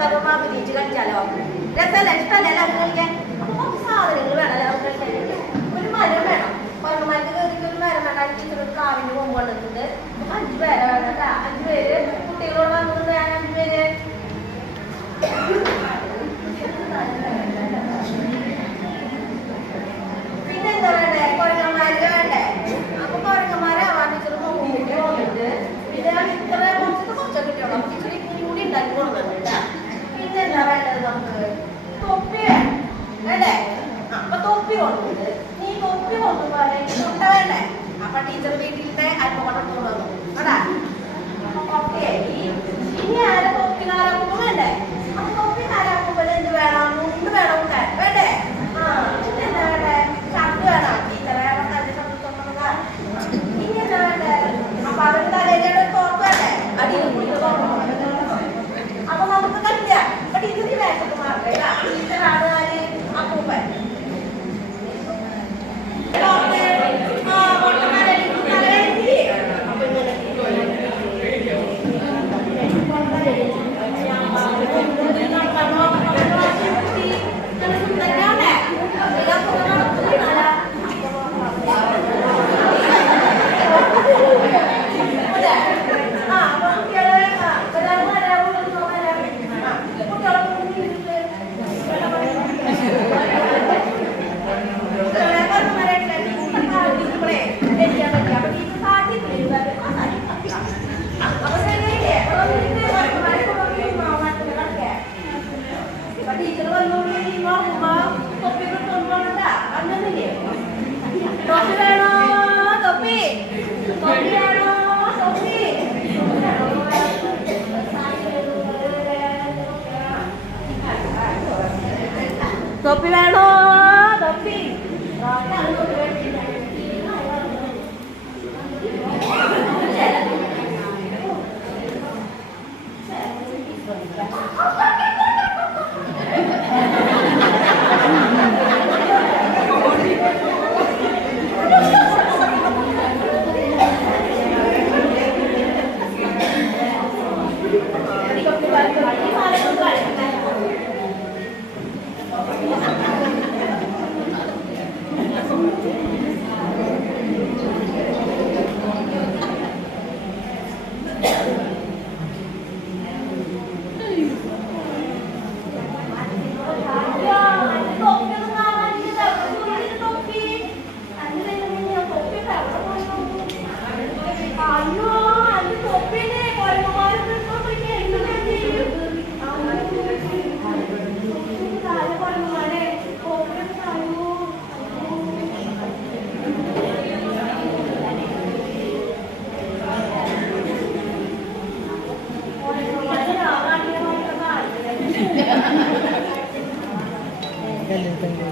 നമുക്കതൊന്ന് അഭിനയിച്ച് കളിച്ചാലോ? രസമല്ല, ഇഷ്ടമല്ല എല്ലാവരും കളിക്കാൻ. അപ്പൊ കുറച്ച് സാധനങ്ങൾ വേണം എല്ലാവരും കളിക്കാൻ. ഒരു മരം വേണം, പരമാർക്ക് കയറിയിട്ട് ഒരു മരം വേണം. ടീച്ചറൊരു കാറിന് മുമ്പ് വന്നിട്ടുണ്ട്. 5 പേരെ വേണം കേട്ടാ. 5 പേര് കുട്ടികളോട് വന്നിട്ടുണ്ട്. ഞാൻ 5 പേര് പിന്നെ എന്താ വേണ്ടേ? കുരങ്ങന്മാര് വേണ്ടേ? അപ്പൊ കുരങ്ങന്മാരാവാൻ ടീച്ചർ നോക്കിയിട്ട് വന്നിട്ട് പിന്നെ ഇത്ര കുറച്ചൊക്കെ കിട്ടിയോളൂ. അപ്പൊ ടീച്ചർ കൂടി ഉണ്ടാക്കി കൊടുക്കുന്നുണ്ട്. പിന്നെ എന്താ വേണ്ടത്? നമുക്ക് തൊപ്പി വേണ്ടേ? അപ്പൊ തൊപ്പി കൊണ്ടുണ്ട്. നീ തൊപ്പി കൊണ്ടുപോലെ മുട്ട വേണ്ടേ? അപ്പൊ ടീച്ചർ വീട്ടിലത്തെ അല്പം കൊണ്ടുവന്നു കേട്ടാ. അപ്പൊ തൊപ്പിയായി. ഇനി ആരെ തൊപ്പി നാലാക്കുമ്പോ വേണ്ടേ? അപ്പൊ തൊപ്പി നാലാക്കുമ്പോൾ എന്ത് വേണം? മുണ്ട് വേണം വേണ്ടേ? പിന്നെ എന്താ വേണ്ടേ? ഷർട്ട് വേണം. ടീച്ചറെ ഇനി എന്താ വേണ്ടേ? അപ്പൊ അവരുടെ തലയിലൂടെ തോക്ക് വേണ്ടേ? അടിയിൽ കുടിച്ച് തോക്കണം. അപ്പൊ നമുക്ക് കളില്ല. അപ്പൊ ടീച്ചർ ഈ വേഷത്ത് മാറില്ല. ടീച്ചറാണ് ആര്? അപ്പൂപ്പൻ. തൊപ്പി വേണോ? തൊപ്പി Galing.